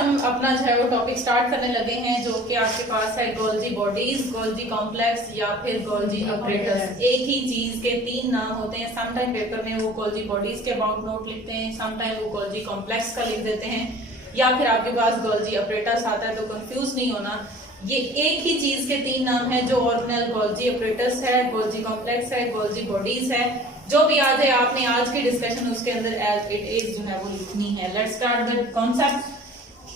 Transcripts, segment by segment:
हम अपना जो है वो टॉपिक स्टार्ट करने लगे हैं, जो कि आपके पास है गोल्जी बॉडीज, गोल्जी कॉम्प्लेक्स या फिर गोल्जी ऑपरेटर्स। एक ही चीज के तीन नाम होते हैं। समटाइम पेपर में वो गोल्जी बॉडीज के अबाउट नोट लिखते हैं, समटाइम वो गोल्जी कॉम्प्लेक्स का लिख देते हैं, या फिर आपके पास गोल्जी ऑपरेटर्स आता है। तो कंफ्यूज नहीं होना, ये एक ही चीज के तीन नाम है, जो ओरिजिनल गोल्जी ऑपरेटर्स है, गोल्जी कॉम्प्लेक्स है, गोल्जी बॉडीज है। जो भी याद है आपने आज की डिस्कशन उसके अंदर एज इट इज जो है वो लिखनी है। Let's start with concept.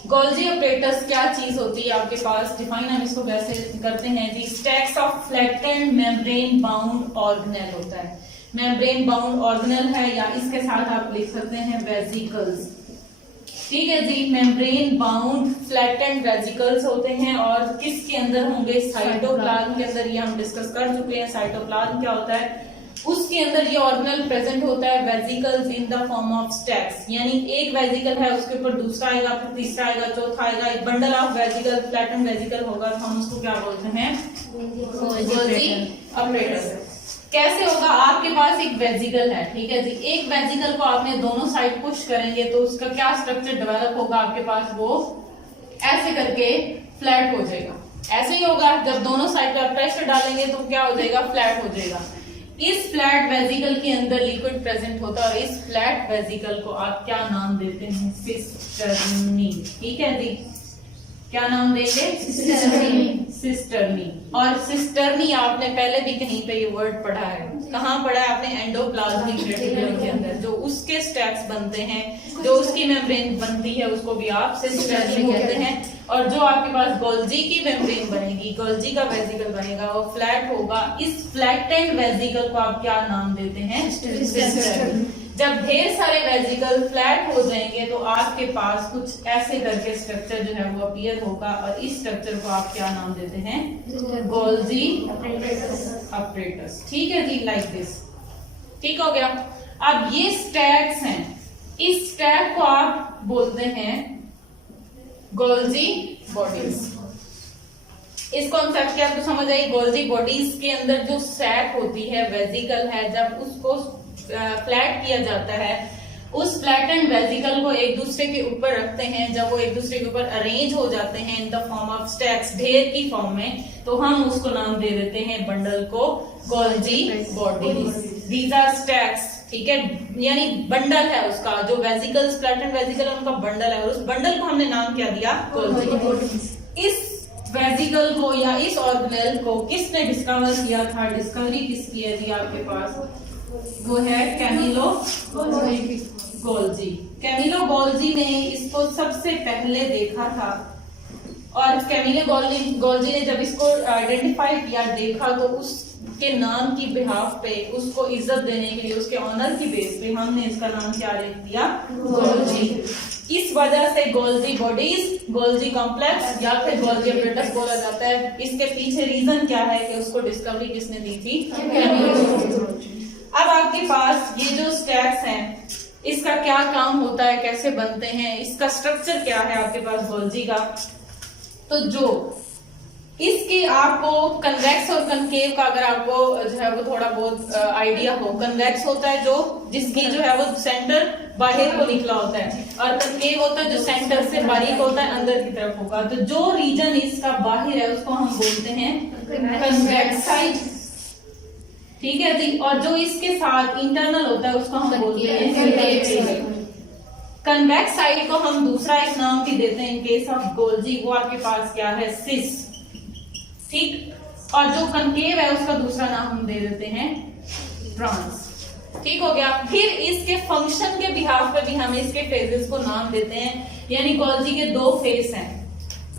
Golgi operators क्या चीज होती है आपके पास, डिफाइन हम इसको कैसे करते हैं जी। Stacks of flattened membrane bound organelle होता है। मेम्ब्रेन बाउंड ऑर्गेनेल है, या इसके साथ आप लिख सकते हैं वेसिकल्स। ठीक है जी, मेम्ब्रेन बाउंड फ्लैटेंड वेसिकल्स होते हैं, और किसके अंदर होंगे, साइटोप्लाज्म के अंदर। ये हम डिस्कस कर चुके हैं साइटोप्लाज्म क्या होता है। उसके अंदर ये ऑर्गेनेल प्रेजेंट होता है, vesicles in the form of stacks. यानी एक वेसिकल है, उसके ऊपर दूसरा आएगा, फिर तीसरा आएगा, चौथा आएगा, एक bundle of vesicle, flattened vesicle होगा, तो हम उसको क्या बोलते हैं, गोल्जी ऑपरेटर्स। कैसे होगा, आपके पास एक वेसिकल है, ठीक है जी। एक वेसिकल को आपने दोनों साइड पुश करेंगे तो उसका क्या स्ट्रक्चर डेवलप होगा आपके पास, वो ऐसे करके फ्लैट हो जाएगा। ऐसे ही होगा, जब दोनों साइड पे आप प्रेशर डालेंगे तो क्या हो जाएगा, फ्लैट हो जाएगा। इस फ्लैट वेसिकल के अंदर लिक्विड प्रेजेंट होता है, और इस फ्लैट वेसिकल को आप क्या नाम देते हैं, सिस्टर्नी। ठीक है जी, क्या नाम देंगे, सिस्टर्नी। और सिस्टर्नी आपने पहले भी कहीं पे ये वर्ड पढ़ा है। कहाँ पढ़ा है आपने, एंडोप्लाज्मिक रेटिकुलम के अंदर। जो उसके स्टैक्स बनते हैं, जो उसकी मेम्ब्रेन बनती है, उसको भी आप सिस्टर्नी कहते हैं। और जो आपके पास गोल्जी की मेम्ब्रेन बनेगी, गोल्जी का वेसिकल बनेगा, वो फ्लैट होगा। इस फ्लैटेंड वेसिकल को आप क्या नाम देते हैं, सिस्टर्नी। जब ढेर सारे वेसिकल फ्लैट हो जाएंगे तो आपके पास कुछ ऐसे करके स्ट्रक्चर जो है वो अपीयर होगा, और इस स्ट्रक्चर को आप क्या नाम देते हैं, गोल्जी ऑपरेटर्स। ठीक है जी, लाइक दिस। ठीक हो गया। अब ये स्टैक्स हैं, इस स्टैक को आप बोलते हैं गोल्जी बॉडीज। इस कॉन्सेप्ट की आपको समझ आई। गोल्जी बॉडीज के अंदर जो सैक होती है, वेसिकल है, जब उसको फ्लैट किया जाता है, उस फ्लैटेंड वेसिकल को एक दूसरे के ऊपर रखते हैं। जब वो एक दूसरे के ऊपर अरेंज हो जाते हैं in the form of stacks, ढेर की फॉर्म में, तो हम उसको नाम दे देते हैं बंडल को Golgi bodies. These are stacks, ठीक है, यानी बंडल है उसका। जो वेसिकल्स, फ्लैटेंड वेसिकल है, उनका बंडल है, और उस बंडल को हमने नाम क्या दिया, गोल्जी। इस वेसिकल को या इस ऑर्गेनेल को किसने डिस्कवर किया था, डिस्कवरी किसकी है जी आपके पास, वो है कैमिलो गोल्जी। कैमिलो गोल्जी ने इसको सबसे पहले देखा था, और कैमिलो गोल्जी ने जब इसको आइडेंटिफाई किया, देखा, तो उसके नाम की बिहाफ पे, उसको इज्जत देने के लिए, उसके ऑनर की बेस पे हमने इसका नाम क्या लिख दिया, गोल्जी। इस वजह से गोल्जी बॉडीज, गोल्जी कॉम्प्लेक्स या फिर गोल्जी ऑपरेटर्स बोला जाता है। इसके पीछे रीजन क्या है कि उसको डिस्कवरी किसने दी थी, कैमिलो। अब आपके पास ये जो स्टैक्स हैं, इसका क्या काम होता है, कैसे बनते हैं, इसका स्ट्रक्चर क्या है आपके पास गोल्जी का। तो जो इसके आपको कन्वेक्स और कनकेव का अगर आपको जो है वो थोड़ा बहुत आइडिया हो, कन्वेक्स होता है जो जिसकी जो है वो सेंटर बाहर को निकला होता है, और कनकेव होता है जो सेंटर से बारीक होता है, अंदर की तरफ होगा। तो जो रीजन इसका बाहर है उसको हम बोलते हैं कन्वेक्स साइड। ठीक है जी। और जो इसके साथ इंटरनल होता है उसको हम बोलते हैं कन्वेक्स साइड को हम दूसरा एक नाम भी देते हैं इन केस ऑफ गोल्जी, वो आपके पास क्या है, सिस। ठीक। और जो कनकेव है उसका दूसरा नाम हम दे देते हैं ट्रांस। ठीक हो गया। फिर इसके फंक्शन के बिहाफ पे भी हम इसके फेजेस को नाम देते हैं। यानी गोल्जी के दो फेस हैं,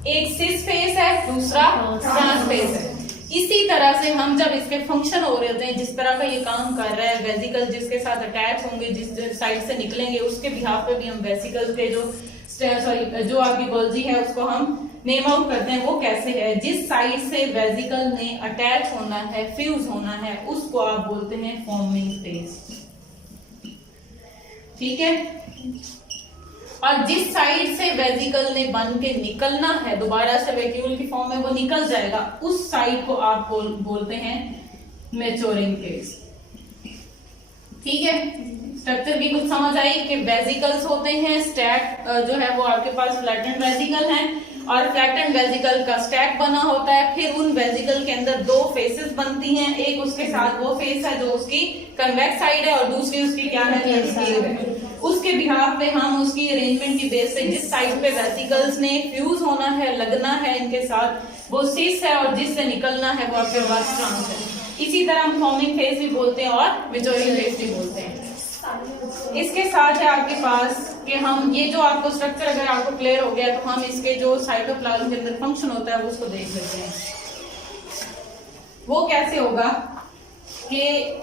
एक सिस फेस है, दूसरा ट्रांस फेस है। इसी तरह से हम जब इसके फंक्शन हो रहे होते हैं, जिस तरह का ये काम कर रहा है, वेसिकल जिसके साथ अटैच होंगे, जिस साइड से निकलेंगे, उसके बिहाफ पे भी हम वेसिकल के जो आपकी गोल्जी है उसको हम नेम आउट करते हैं। वो कैसे है, जिस साइड से वेसिकल ने अटैच होना है, फ्यूज होना है, उसको आप बोलते हैं फॉर्मिंग फेज। ठीक है। और जिस साइड से वेसिकल ने बन के निकलना है, दोबारा से वैक्यूल की फॉर्म में वो निकल जाएगा, उस साइड को आप बोलते हैं मैच्योरिंग फेज। ठीक है। स्ट्रक्चर की कुछ समझ आई कि वेसिकल्स होते हैं, स्टैक जो है वो आपके पास फ्लैटेंड वेसिकल है और फ्लैटेंड वेसिकल का स्टैक बना होता है। फिर उन वेसिकल के अंदर दो फेसेस बनती हैं, एक उसके साथ वो फेस है जो उसकी कन्वेक्स साइड है और दूसरी उसकी क्या है, कंकेव है। उसके बिहाफ पे हम उसकी अरेंजमेंट की बेस से जिस साइड पे वेसिकल्स ने फ्यूज होना है, लगना है इनके साथ, वो सिस है और जिससे निकलना है वो आपके पास ट्रांस है। इसी तरह हम फॉर्मिंग फेस भी बोलते हैं और मैच्योरिंग फेस भी बोलते हैं। इसके साथ है आपके पास कि हम ये जो आपको स्ट्रक्चर अगर आपको क्लियर हो गया तो हम इसके जो साइटोप्लाज्म के अंदर फंक्शन होता है वो उसको देख लेते हैं। वो कैसे होगा कि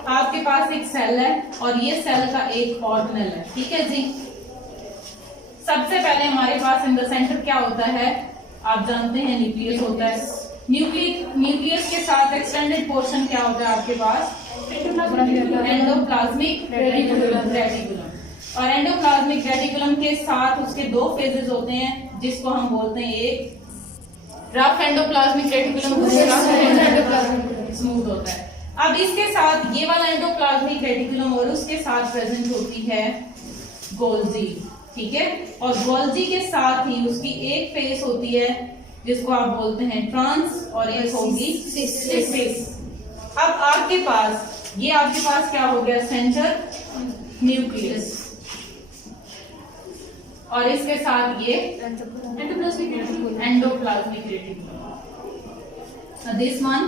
आपके पास एक सेल है और ये सेल का एक ऑर्गेनल है, ठीक है जी। सबसे पहले हमारे पास इन द सेंटर क्या होता है, आप जानते हैं न्यूक्लियस होता है। न्यूक्लियस के साथ एक्सटेंडेड पोर्शन क्या होता है आपके पास, एंडोप्लाज्मिक रेटिकुलम। और एंडोप्लाज्मिक रेटिकुलम के साथ उसके दो फेजेस होते हैं जिसको हम बोलते हैं, एक रफ एंडोप्लाज्मिक रेटिकुलम, दूसरा स्मूथ होता है। अब इसके साथ ये वाला एंडोप्लाज्मिक रेटिकुलम और उसके साथ प्रेजेंट होती है गोल्जी, ठीक है। और गोल्जी के साथ ही उसकी एक फेस होती है जिसको आप बोलते हैं ट्रांस और ये होगी सिस। अब आपके पास ये आपके पास क्या हो गया, सेंटर न्यूक्लियस और इसके साथ ये endoplasmic reticulum. This one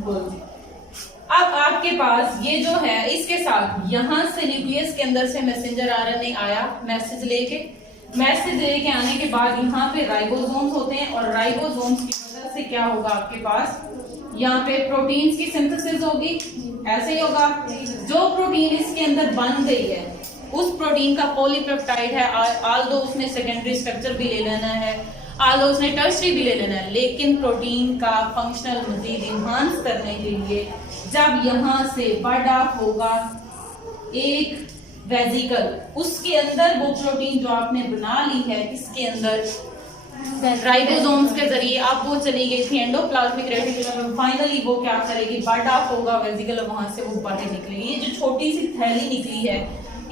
Golgi. अब आपके पास ये जो है इसके साथ यहां से न्यूक्लियस के अंदर से मैसेंजर आरएनए आया मैसेज लेके आने के बाद यहाँ पे राइबोसोम्स होते हैं और राइबोसोम्स की वजह से क्या होगा आपके पास, यहाँ पे प्रोटीन्स की सिंथेसिस होगी, ऐसे ही होगा। जो प्रोटीन इसके अंदर बन गई है उस प्रोटीन का पॉलीपेप्टाइड है, आल्दो उसने सेकेंडरी स्ट्रक्चर भी ले लेना है, आल्दो उसने टर्शरी भी ले लेना है, लेकिन प्रोटीन का फंक्शनल मजीद इन्हांस करने के लिए जब यहाँ से बर्ड ऑफ होगा एक वेसिकल, उसके अंदर वो प्रोटीन जो आपने बना ली है इसके अंदर राइबोसोम्स के जरिए, अब वो चली गई थी एंडोप्लाज्मिक रेटिकुलम में, फाइनली वो क्या करेगी, बर्ड ऑफ होगा वेसिकल, वहां से वो बाहर निकलेगी। ये जो छोटी सी थैली निकली है,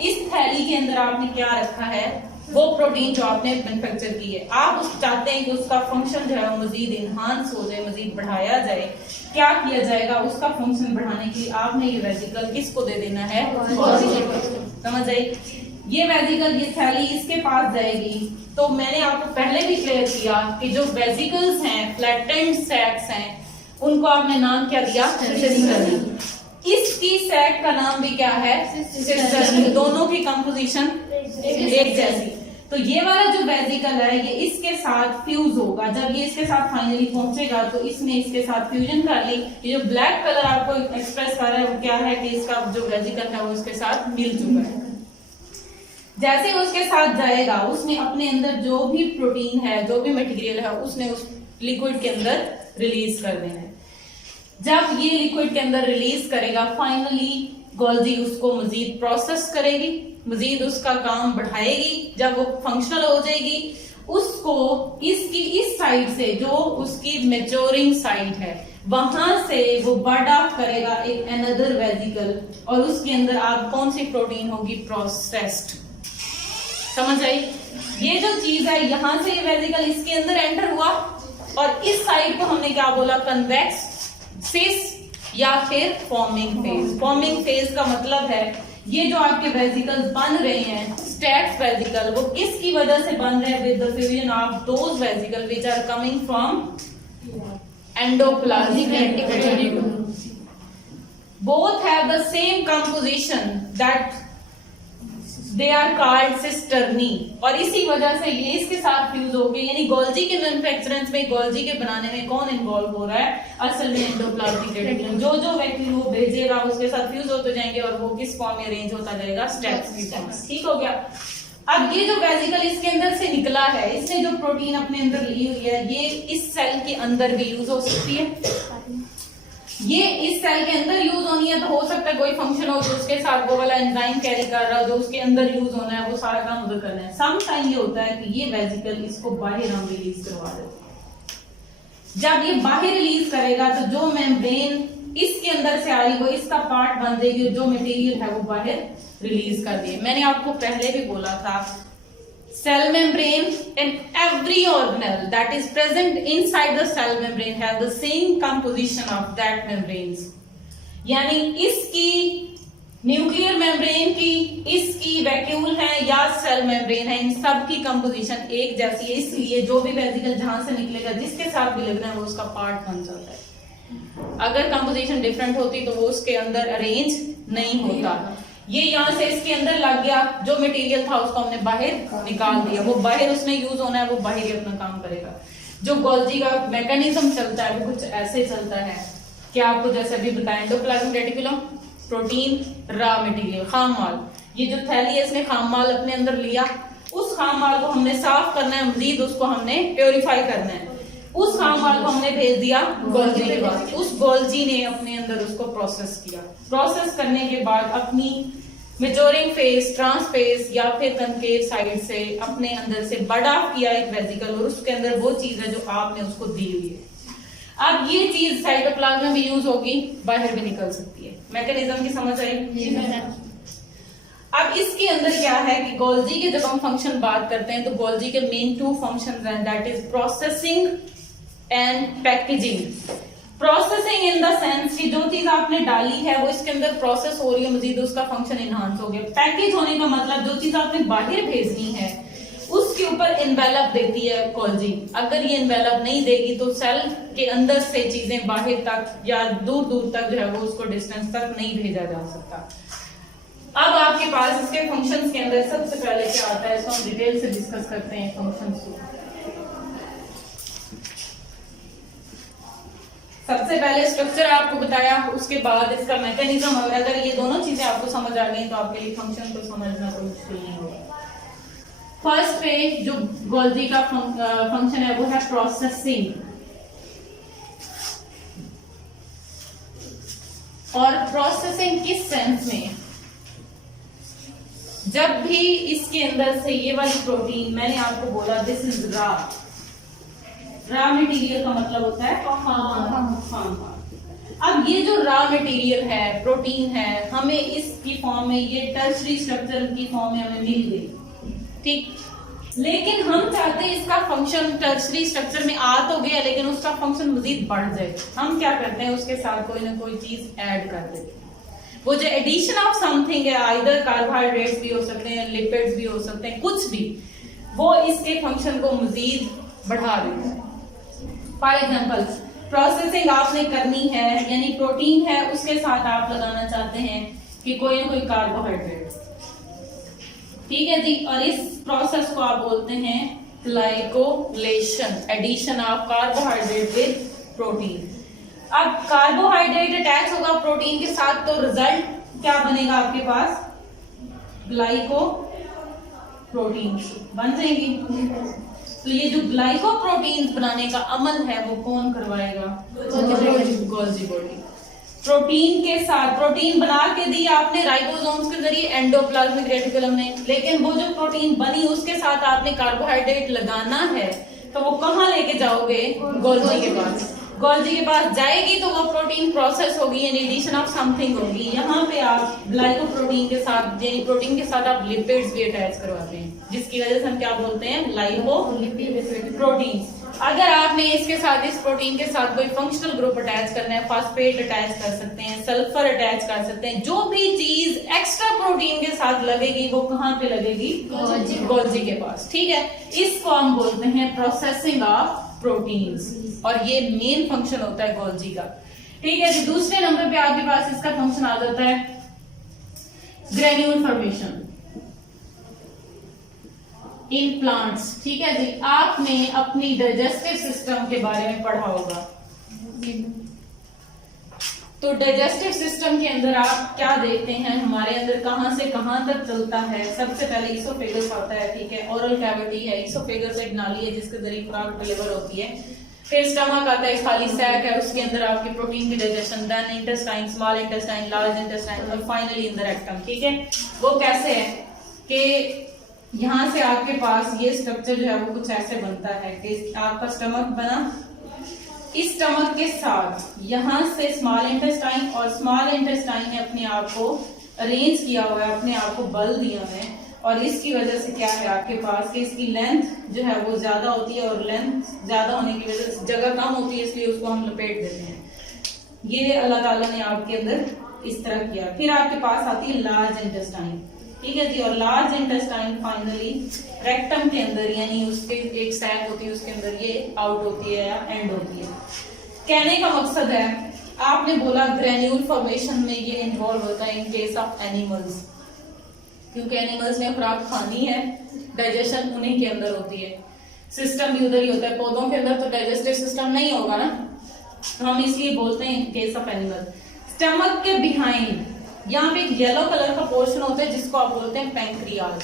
इस थैली के अंदर आपने क्या रखा है, वो प्रोटीन जो आपने मैन्युफैक्चर की है। आप उस चाहते हैं कि उसका फंक्शन जो है वो मजीद इनहांस हो जाए, मजीद बढ़ाया जाए। क्या किया जाएगा, उसका फंक्शन बढ़ाने के लिए आपने ये वेसिकल किसको दे देना है, समझ आई। ये वेसिकल, ये थैली इसके पास जाएगी। तो मैंने आपको पहले भी क्लियर किया कि जो वेसिकल्स हैं, फ्लैटेंड सैक्स हैं, उनको आपने नाम क्या दिया, इसकी सैक का नाम भी क्या है, दोनों की कंपोजिशन एक जैसी। तो ये वाला जो वेसिकल है ये इसके साथ फ्यूज होगा। जब ये इसके साथ फाइनली पहुंचेगा तो इसने इसके साथ फ्यूजन कर ली। ये जो ब्लैक कलर आपको एक्सप्रेस कर रहा है वो क्या है कि इसका जो वेसिकल है वो इसके साथ मिल चुका है। जैसे उसके साथ जाएगा उसने अपने अंदर जो भी प्रोटीन है, जो भी मटेरियल है, उसने उस लिक्विड के अंदर रिलीज कर देना है। जब ये लिक्विड के अंदर रिलीज करेगा फाइनली गोल्जी उसको मजीद प्रोसेस करेगी, मजीद उसका काम बढ़ाएगी। जब वो फंक्शनल हो जाएगी उसको इसकी इस साइड से जो उसकी मैच्योरिंग साइड है वहां से वो बर्ड ऑफ करेगा एक अनदर वेसिकल और उसके अंदर आप कौन सी प्रोटीन होगी, प्रोसेस्ड। समझ आई। ये जो चीज है यहां से ये वेसिकल इसके अंदर एंटर हुआ और इस साइड को हमने क्या बोला, कन्वेक्स, सिस या फिर फॉर्मिंग फेज। फॉर्मिंग फेज का मतलब है ये जो आपके वेसिकल्स बन रहे हैं, स्टैक्स वेसिकल, वो किसकी वजह से बन रहे हैं, with the fusion of those vesicle which are coming from endoplasmic reticulum. Both have the same composition that they are called cisternae. और इसी वजह से ये इसके साथ फ्यूज हो गए। यानी गोल्जी के मैन्युफैक्चरेंस में, गोल्जी के बनाने में कौन इन्वॉल्व हो रहा है, असल में एंडोप्लाज्मिक रेटिकुलम। जो जो व्यक्ति वो भेजेगा उसके साथ फ्यूज होते जाएंगे और वो किस फॉर्म में अरेंज होता जाएगा, स्टेप्स की फॉर्म। ठीक हो गया। अब ये जो वेसिकल इसके अंदर से निकला है, इसने जो प्रोटीन अपने अंदर ली हुई है, ये इस सेल के अंदर भी यूज हो सकती है। ये इस सेल के अंदर यूज होनी है तो हो सकता है कोई फंक्शन हो जो उसके साथ वो वाला एंजाइम कैरी कर रहा है, जो उसके अंदर यूज होना है, वो सारा काम उधर करना है। सम टाइम ये होता है कि ये वेसिकल इसको बाहर हम रिलीज करवा देते हैं। जब ये बाहर रिलीज करेगा तो जो मेम्ब्रेन इसके अंदर से आ रही वो इसका पार्ट बन देगी, जो मटेरियल है वो बाहर रिलीज कर दिए। मैंने आपको पहले भी बोला था cell membrane and every organelle that is present inside the cell membrane have the same composition of that membranes। यानी इसकी न्यूक्लियर मेम्ब्रेन की, इसकी वैक्यूल है या सेल मेम्ब्रेन है, इन सब की कंपोजिशन एक जैसी है, इसलिए जो भी वेसिकल जहां से निकलेगा जिसके साथ भी लगना है वो उसका पार्ट बन जाता है। अगर कंपोजिशन डिफरेंट होती तो वो उसके अंदर अरेंज नहीं होता। ये यहाँ से इसके अंदर लग गया, जो मटेरियल था उसको हमने बाहर निकाल दिया, वो बाहर उसने यूज होना है, वो बाहर ही अपना काम करेगा। जो गोल्जी का मैकेनिज्म चलता है वो कुछ ऐसे चलता है कि आपको जैसे अभी बताएं, endoplasmic reticulum, protein, raw material, खाम माल, ये जो थैली है इसने खाम माल अपने अंदर लिया, उस खाम माल को हमने साफ करना है, मजीद उसको हमने प्योरीफाई करना है, उस खाम माल को हमने भेज दिया गोल्जी के पास, उस गोल्जी ने अपने अंदर उसको प्रोसेस किया। प्रोसेस करने के बाद अपनी मेच्योरिंग फेज, ट्रांसफेज या फिर कनकेव साइड से अपने अंदर से बर्ड ऑफ किया एक वेसिकल, और उसके अंदर वो चीज है जो आपने उसको दी हुई है। अब ये चीज साइटोप्लाज्म में भी यूज होगी, बाहर भी निकल सकती है। मैकेनिज्म की समझ आई? अब इसके अंदर क्या है कि गोल्जी के जब हम फंक्शन बात करते हैं तो गोल्जी के मेन 2 फंक्शंस हैं, that is processing and packaging. Processing in the sense कि जो चीज आपने डाली है वो इसके अंदर प्रोसेस हो रही है, मजीद उसका फंक्शन इनहांस हो गया। पैकेज होने का मतलब जो चीज आपने बाहर भेजनी है उसके ऊपर एनवेलप देती है गोल्जी। अगर ये एनवेलप नहीं देगी तो सेल के अंदर से चीजें बाहर तक या दूर दूर तक जो है वो उसको डिस्टेंस तक नहीं भेजा जा सकता। अब आपके पास इसके फंक्शंस के अंदर सबसे पहले क्या आता है, इसको हम डिटेल से डिस्कस करते हैं फंक्शंस को। सबसे पहले स्ट्रक्चर आपको बताया, उसके बाद इसका मैकेनिज्म, और अगर ये दोनों चीजें आपको समझ आ गई तो आपके लिए फंक्शन को समझना कोई मुश्किल नहीं होगा। फर्स्ट पे जो गोल्जी का फंक्शन है वो है प्रोसेसिंग, और प्रोसेसिंग किस सेंस में, जब भी इसके अंदर से ये वाली प्रोटीन, मैंने आपको बोला दिस इज रॉ मटेरियल का मतलब होता है फार्म। अब ये जो रॉ मटेरियल है, प्रोटीन है, हमें इसकी फॉर्म में, ये टर्शरी स्ट्रक्चर की फॉर्म में हमें मिल गई, ठीक, लेकिन हम चाहते हैं इसका फंक्शन टर्शरी स्ट्रक्चर में आ तो गया लेकिन उसका फंक्शन मजीद बढ़ जाए। हम क्या करते हैं, उसके साथ कोई ना कोई चीज ऐड कर देते हैं। वो जो एडिशन ऑफ समथिंग है, आइदर कार्बोहाइड्रेट्स भी हो सकते हैं, लिपिड्स भी हो सकते हैं, कुछ भी, वो इसके फंक्शन को मजीद बढ़ा देते हैं। फॉर एग्जाम्पल, प्रोसेसिंग आपने करनी है, यानी प्रोटीन है उसके साथ आप लगाना चाहते हैं कि कोई ना कोई कार्बोहाइड्रेट, ठीक है जी, और इस प्रोसेस को आप बोलते हैं glycosylation, addition of carbohydrate with protein. अब कार्बोहाइड्रेट अटैच होगा प्रोटीन के साथ तो रिजल्ट क्या बनेगा आपके पास, ग्लाइको प्रोटीन बन जाएंगी। तो ये जो ग्लाइको प्रोटीन बनाने का अमल है वो कौन करवाएगा, गोल्जी बॉडी। प्रोटीन के साथ प्रोटीन बना के दी आपने राइबोसोम्स के जरिए एंडोप्लाज्मिक रेटिकुलम ने, लेकिन वो जो प्रोटीन बनी उसके साथ आपने कार्बोहाइड्रेट लगाना है, तो वो कहाँ लेके जाओगे, गोल्जी के पास। गोल्जी के पास जाएगी तो वो प्रोटीन प्रोसेस होगी, यानी एडिशन ऑफ समथिंग होगी। यहाँ पे आप ग्लाइकोप्रोटीन के साथ, यानी प्रोटीन के साथ आप लिपिड्स भी अटैच करवाते हैं, जिसकी वजह से हम क्या बोलते हैं, लाइपोलिपिड प्रोटीन। अगर आपने इसके साथ, इस प्रोटीन के साथ कोई फंक्शनल ग्रुप अटैच करना है, फास्फेट अटैच कर सकते हैं, सल्फर अटैच कर सकते हैं, जो भी चीज एक्स्ट्रा प्रोटीन के साथ लगेगी वो कहाँ पे लगेगी, गोल्जी के पास, ठीक है। इसको हम बोलते हैं प्रोसेसिंग ऑफ प्रोटीन्स, और ये मेन फंक्शन होता है गोल्जी का, ठीक है जी। दूसरे नंबर पे आपके पास इसका फंक्शन आ जाता है ग्रेन्यूल फॉर्मेशन इन प्लांट्स, ठीक है जी। आपने अपनी डाइजेस्टिव सिस्टम के बारे में पढ़ा होगा, तो डाइजेस्टिव सिस्टम के अंदर आप क्या देखते हैं, हमारे अंदर कहां से कहां तक चलता है। सबसे पहले इसोफेगस आता है, ठीक है, ओरल कैविटी है, इसोफेगस एक नाली है जिसके जरिए खुराक डिलीवर होती है। फिर स्टमक आता है, खाली सैक है, उसके अंदर आपके प्रोटीन की digestion, then intestine, small intestine, large intestine, और फाइनली इन द रेक्टम, ठीक है। वो कैसे है कि यहाँ से आपके पास ये स्ट्रक्चर जो है वो कुछ ऐसे बनता है कि आपका स्टमक बना, इस स्टमक के साथ यहाँ से स्मॉल इंटेस्टाइन, और स्मॉल इंटेस्टाइन ने अपने आप को अरेंज किया हुआ है, अपने आप को बल दिया है, और इसकी वजह से क्या है आपके पास कि इसकी लेंथ जो है वो ज्यादा होती है, और लेंथ ज्यादा होने की वजह से जगह कम होती है, इसलिए उसको हम लपेट देते हैं। ये अल्लाह ताला ने आपके अंदर इस तरह किया। फिर आपके पास आती है लार्ज इंटेस्टाइन, ठीक है जी, और लार्ज इंटेस्टाइन फाइनली रेक्टम के अंदर, यानी उसके एक सैक होती है, उसके अंदर ये आउट होती है या एंड होती है। कहने का मकसद है, आपने बोला ग्रेन्यूल फॉर्मेशन में ये इन्वॉल्व होता है इन केस ऑफ एनिमल्स, क्योंकि एनिमल्स ने खुराक खानी है, डाइजेशन उन्हीं के अंदर होती है, सिस्टम भी उधर ही होता है। पौधों के अंदर तो डाइजेस्टिव सिस्टम नहीं होगा ना, तो हम इसलिए बोलते हैं इन केस ऑफ एनिमल। स्टमक के बिहाइंड यहाँ पे एक येलो कलर का पोर्शन होता है जिसको आप बोलते हैं पैंक्रियाज,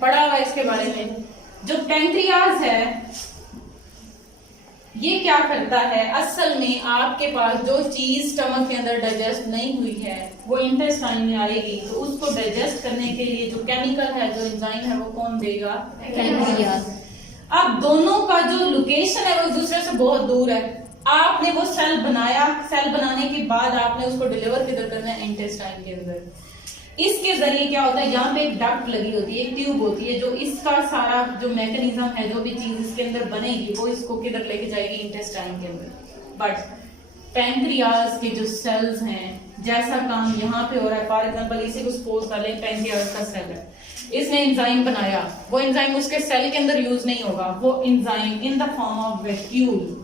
पढ़ा हुआ है इसके बारे में। जो पैंक्रियाज है ये क्या करता है, असल में आपके पास जो चीज स्टमक के अंदर डाइजेस्ट नहीं हुई है वो इंटेस्टाइन में आएगी, तो उसको डाइजेस्ट करने के लिए जो केमिकल है, जो एंजाइम है, वो कौन देगा, पैंक्रियाज। अब दोनों का जो लोकेशन है वो एक दूसरे से बहुत दूर है। आपने वो सेल बनाया, सेल बनाने के बाद आपने उसको डिलीवर किधर करना है, इंटेस्टाइन के अंदर। इसके जरिए क्या होता है, यहाँ पे एक डक्ट लगी होती है, एक ट्यूब होती है, जो इसका सारा जो मैकेनिज्म है, जो भी चीज इसके अंदर बनेगी वो इसको किधर लेके जाएगी, इंटेस्टाइन के अंदर। बट पैंक्रियाज के जो सेल्स हैं, जैसा काम यहाँ पे हो रहा है, फॉर एग्जाम्पल इसी को सपोज कर लें पैंक्रियाज का सेल है, इसने एंजाइम बनाया, वो एंजाइम उसके सेल के अंदर यूज नहीं होगा, वो enzyme in the form of vacuole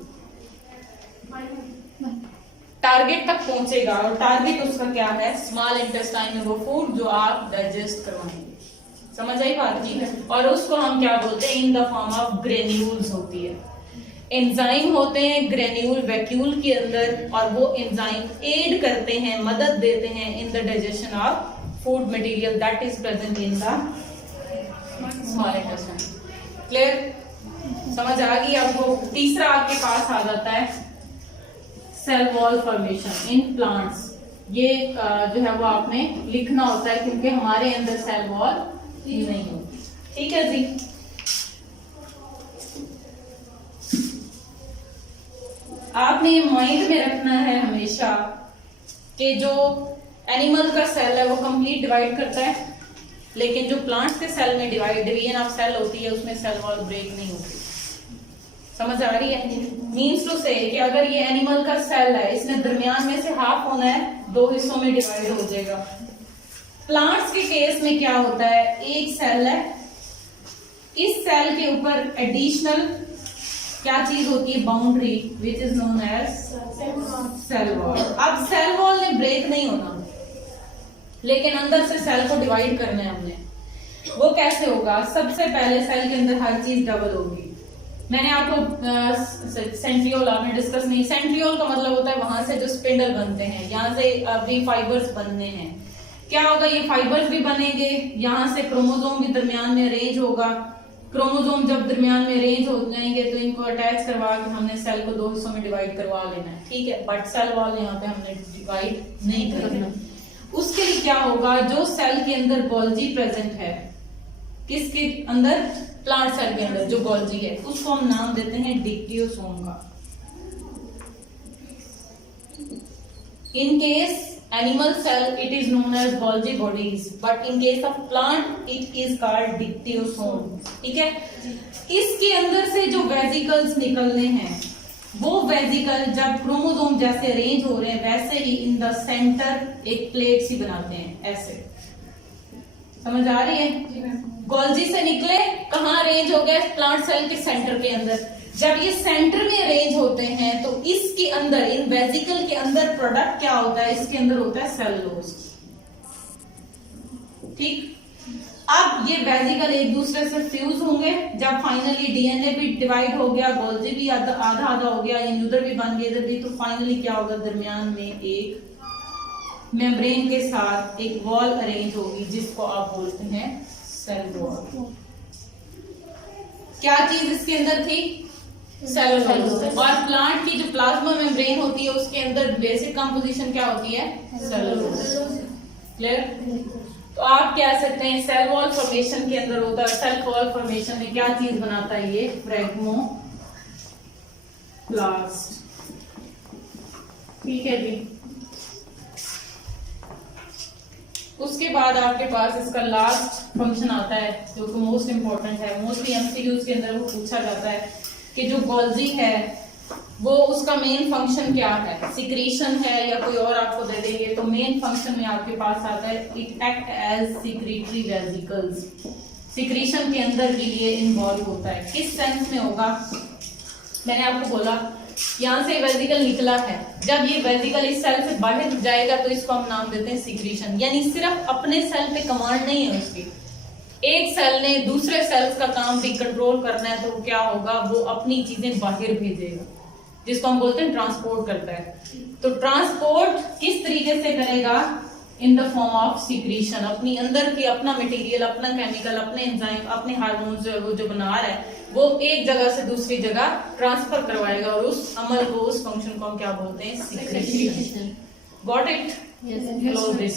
target तक पहुंचेगा, और टारगेट उसका क्या है, स्मॉल इंटेस्टाइन में वो फूड जो आप डाइजेस्ट करवाएंगे। समझ आई बात जी? और उसको हम क्या बोलते हैं, in the form of granules होती है। एंजाइम होते हैं ग्रेन्यूल वैक्यूल के अंदर, और वो एंजाइम एड करते हैं, मदद देते हैं in the digestion of food material that is present in the small intestine. Clear? समझ आ गई आपको? तीसरा आपके पास आ जाता है cell wall formation in plants. ये जो है वो आपने लिखना होता है, क्योंकि हमारे अंदर सेल वॉल नहीं होती। ठीक है जी। आपने ये माइंड में रखना है हमेशा कि जो एनिमल का सेल है वो कंप्लीट डिवाइड करता है, लेकिन जो प्लांट्स के सेल में डिवीजन ऑफ सेल होती है उसमें सेल वॉल ब्रेक नहीं होती। समझ आ रही है? मीन्स टू से कि अगर ये एनिमल का सेल है, इसने दरमियान में से हाफ होना है, दो हिस्सों में डिवाइड हो जाएगा। प्लांट्स के केस में क्या होता है, एक सेल है, इस सेल के ऊपर एडिशनल क्या चीज होती है, boundary, which is known as cell wall. अब सेल वॉल ने ब्रेक नहीं होना, लेकिन अंदर से सेल को डिवाइड करना है हमने। वो कैसे होगा? सबसे पहले सेल के अंदर हर चीज डबल होगी। मैंने आपको सेंट्रियोल आपने डिस्कस नहीं, सेंट्रियोल का मतलब होता है वहां से जो स्पिंडल बनते हैं, यहाँ से अभी फाइबर्स बनने हैं। क्या होगा, ये फाइबर्स भी बनेंगे, यहाँ से क्रोमोसोम भी दरमियान में अरेंज होगा। क्रोमोसोम जब दरमियान में अरेंज हो जाएंगे तो इनको अटैच करवा के हमने सेल को दो हिस्सों में डिवाइड करवा लेना है। ठीक है, बट सेल वॉल यहाँ पे हमने डिवाइड नहीं करना। उसके लिए क्या होगा, जो सेल के अंदर गोल्जी प्रेजेंट है, किसके अंदर, प्लांट सेल के अंदर जो गोल्जी है, उसको हम नाम देते हैं डिक्टियोसोम का। In case animal cell it is known as Golgi bodies, but in case of plant it is called dictyosome. ठीक है, इसके अंदर से जो वेजिकल्स निकलने हैं, वो वेजिकल जब क्रोमोसोम जैसे अरेंज हो रहे हैं वैसे ही इन द सेंटर एक प्लेट सी बनाते हैं, ऐसे। समझ आ रही है? गोल्जी से निकले, कहाँ अरेंज हो गए, प्लांट सेल के सेंटर के अंदर। जब ये सेंटर में अरेंज होते हैं तो इसके अंदर, इन वेजिकल के अंदर प्रोडक्ट क्या होता है, इसके अंदर होता है सेलुलोज। ठीक, अब ये वेजिकल एक दूसरे से फ्यूज होंगे, जब फाइनली डीएनए भी डिवाइड हो गया, गोल्जी भी आधा आधा हो गया, उधर भी बन गया, इधर भी, तो फाइनली क्या होगा, दरमियान में एक मेम्ब्रेन के साथ एक वॉल अरेंज होगी जिसको आप बोलते हैं सेल वॉल। क्या चीज इसके अंदर थी, सेलुलोज। और प्लांट की जो प्लाज्मा मेम्ब्रेन होती है उसके अंदर बेसिक कंपोजिशन क्या होती है, सेलुलोज। क्लियर? तो आप कह सकते हैं सेल वॉल फॉर्मेशन के अंदर होता है, सेल वॉल फॉर्मेशन में क्या चीज बनाता है, ये फ्रैग्मो लास्ट। ठीक है जी। उसके बाद आपके पास इसका लास्ट फंक्शन आता है जो कि मोस्ट इंपॉर्टेंट है, मोस्टली एमसीक्यूज के अंदर वो पूछा जाता है कि जो गोल्जी है वो उसका मेन फंक्शन क्या है, सिक्रीशन है या कोई और आपको दे देंगे। तो मेन फंक्शन में आपके पास आता है it act as secretory vesicles, secretion के अंदर के लिए इन्वॉल्व होता है। किस सेंस में होगा, मैंने आपको बोला यहाँ से वेसिकल निकला है, जब ये वेसिकल इस सेल से बाहर जाएगा तो इसको हम नाम देते हैं सिक्रीशन। यानी सिर्फ अपने सेल पे कमांड नहीं है उसकी, एक सेल ने दूसरे सेल्स का काम भी कंट्रोल करना है तो क्या होगा, वो अपनी चीजें बाहर भेजेगा, जिसको हम बोलते हैं ट्रांसपोर्ट करता है। तो ट्रांसपोर्ट किस तरीके से करेगा, in the form of secretion. अपनी अंदर की अपना मटेरियल, अपना केमिकल, अपने एंजाइम, अपने हार्मोन्स वो जो बना रहा है वो एक जगह से दूसरी जगह ट्रांसफर करवाएगा और उस अमल को, उस फंक्शन को हम क्या बोलते हैं, secretion. Got it? Close this.